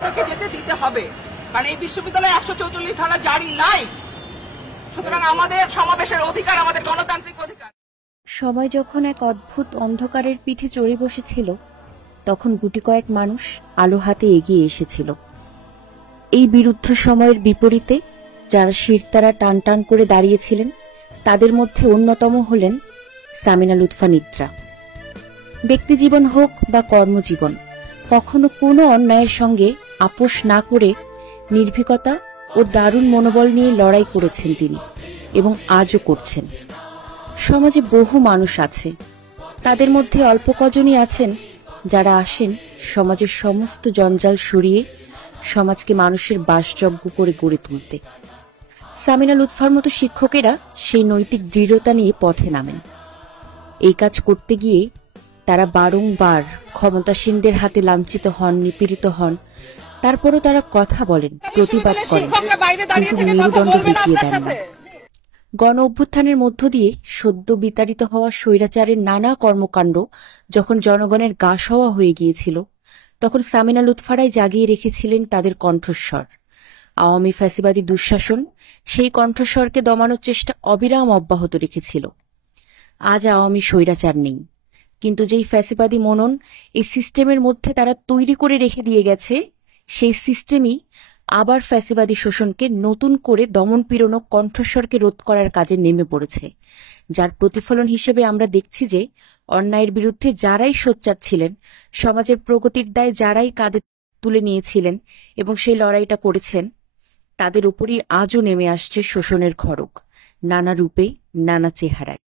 তাকে যেতে দিতে হবে, কারণ এই বিশ্ববিদ্যালয়ে 144 ধারা জারি নাই। সুতরাং আমাদের সমাবেশের অধিকার আমাদের গণতান্ত্রিক অধিকার। সময় যখন এক অদ্ভুত অন্ধকারের পিঠে চড়ে বসেছিল, তখন গুটি কয়েক মানুষ আলো হাতে এগিয়ে এসেছিল। এই বিরুদ্ধ সময়ের বিপরীতে যারা শিরতারা টান টান করে দাঁড়িয়েছিলেন, তাদের মধ্যে অন্যতম হলেন সামিনা লুৎফা নিত্রা। ব্যক্তিজীবন হোক বা কর্মজীবন, কখনো কোনো অন্যায়ের সঙ্গে আপোষ না করে নির্ভীকতা ও দারুণ মনোবল নিয়ে লড়াই করেছেন তিনি, এবং আজও করছেন। সমাজে বহু মানুষ আছে, তাদের মধ্যে অল্প কজনই আছেন যারা আসেন সমাজের সমস্ত জঞ্জাল সরিয়ে সমাজকে মানুষের বাসযোগ্য করে গড়ে তুলতে। সামিনা লুৎফার মতো শিক্ষকেরা সেই নৈতিক দৃঢ়তা নিয়ে পথে নামেন। এই কাজ করতে গিয়ে তারা বারংবার ক্ষমতাসীনদের হাতে লাঞ্ছিত হন, নিপীড়িত হন। তারপরও তারা কথা বলেন, প্রতিবাদ করেন, কিন্তু মেরুদণ্ড দেখিয়ে দেন না। গণ অভ্যুত্থানের মধ্য দিয়ে সদ্য বিতাড়িত হওয়া স্বৈরাচারের নানা কর্মকাণ্ড যখন জনগণের গা সওয়া হয়ে গিয়েছিল, তখন সামিনা লুৎফারাই জাগিয়ে রেখেছিলেন তাদের কণ্ঠস্বর। আওয়ামী ফ্যাসিবাদী দুঃশাসন সেই কণ্ঠস্বরকে দমানোর চেষ্টা অবিরাম অব্যাহত রেখেছিল। আজ আওয়ামী স্বৈরাচার নেই, কিন্তু যেই ফ্যাসিবাদী মনন এই সিস্টেমের মধ্যে তারা তৈরি করে রেখে দিয়ে গেছে, সেই সিস্টেমই আবার ফ্যাসিবাদী শোষণকে নতুন করে দমন পীড়ন ও কণ্ঠস্বরকে রোধ করার কাজে নেমে পড়েছে, যার প্রতিফলন হিসেবে আমরা দেখছি যে অন্যায়ের বিরুদ্ধে যারাই সোচ্চার ছিলেন, সমাজের প্রগতির দায় যারাই কাঁধে তুলে নিয়েছিলেন এবং সেই লড়াইটা করেছেন, তাদের উপরই আজও নেমে আসছে শোষণের খড়গ, নানা রূপে, নানা চেহারায়।